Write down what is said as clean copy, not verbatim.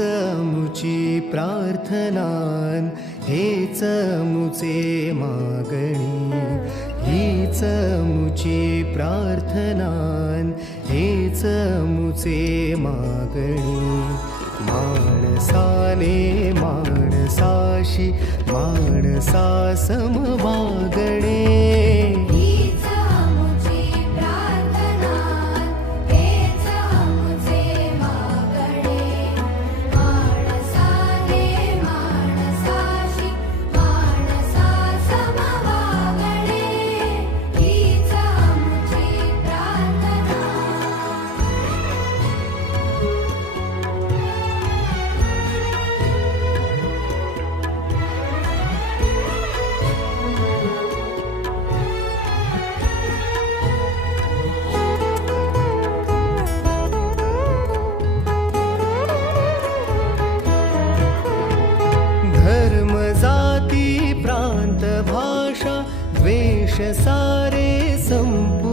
अमुची प्रार्थनान, हेच अमुचे मागणी. हीच अमुची प्रार्थनान, हेच अमुचे मागणी. माणसाने माणसाशी माणसा सम वागणे. हीच अमुची प्रार्थना, हेच अमुचे मागणे. माणसाने माणसाशी माणसा सम वागणे. हीच अमुची प्रार्थना. धर्म जाती प्रांत भाषा द्वेष सारे संपू